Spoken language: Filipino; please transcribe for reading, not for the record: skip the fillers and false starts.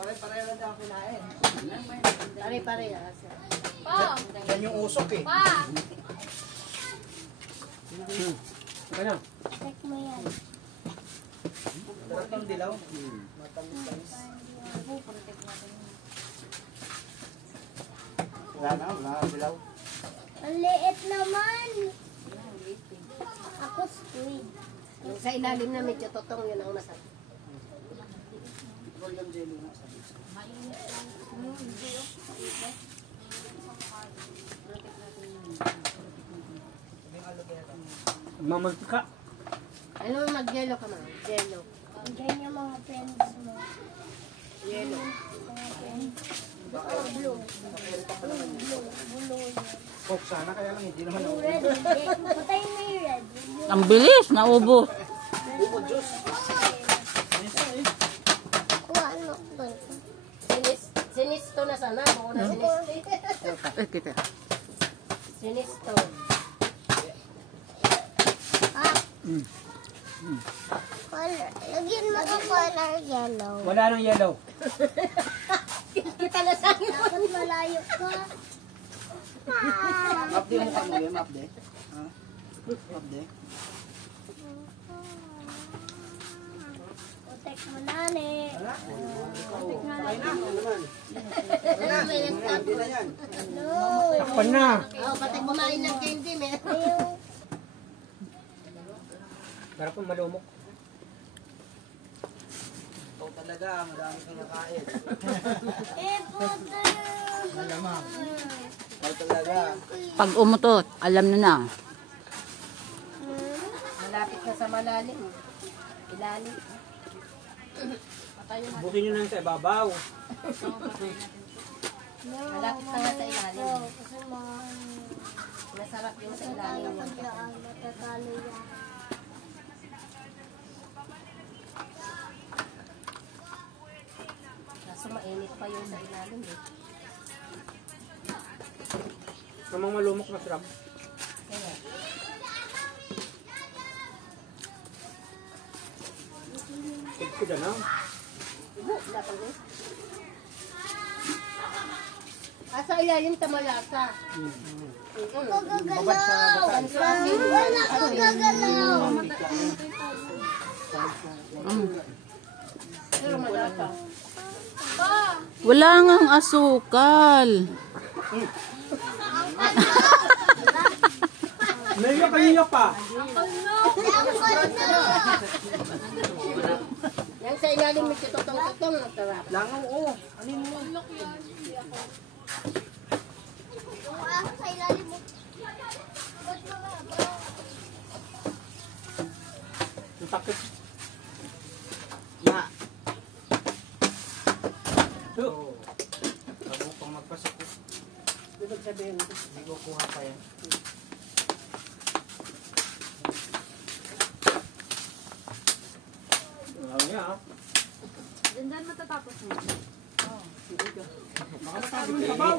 Pare-pareho lang daw kinain. Pare-parehas. Yan yung usok eh. Ano? Check mo yan. Sarap ng dilaw. Matamis-tamis. Wala na dilaw. Ang liit naman. Ako squid. Yung sa ilalim na medyo totong yun ang masarap. Golden jelly na sabi. Mamagka. Ano mag-yellow ka man? Yellow. Diyan yung mga friends mo. Yellow. Mga friends. Blue. Blue. Coke sana kaya lang hindi naman Yung ako. red. Hindi. Patay mo yung red. Ang bilis, naubo. Bumo juice. Kuha ano ba? Sinisto na sana. Buko na sinisto. Kita. Sinisto. Lagyan mo ng color yellow. Wala nang yellow. Kita na sa akin. Dapat malayo ka. Map di mo kamo yun, map de. Ha? Map de. Utek mo nani. Wala. Utek na Ay na, ano naman? Hindi na yan. No. Takpan na. Oh, pati kumain ng candy, may. Yung Para po malumok. Ikaw talaga, madami kang nakain. puto Malamang. Ikaw talaga. Pag umutot, alam na. Malapit na sa malalim. Ilalim. Bukin nyo na sa ibabaw. Malapit na nga sa ilalim. kasi mga Masarap yung sa talo ilalim. ko dyan. Matatalo yan. Kaso mainit pa yung sa ilalim eh. Namang malumok masarap. Kaya. Tigpida na. Wala pa rin. Sa ilalim tamalasa. Gagalaw! Wala kang gagalaw! Pero malasa. Wala ngang asukal. Mayo kanina pa. Yan sa ilalim may tutong-tutong. Masarap. Langaw, oh. Ano mo? Yung aso sa ilalim mo. Ang takip. Na. Oh. Bago pang magpasok. Ibig sabihin. Hindi ko kuha pa yan. Alam niya ah. Dandan matatapos mo. Baka sabi ko sabaw.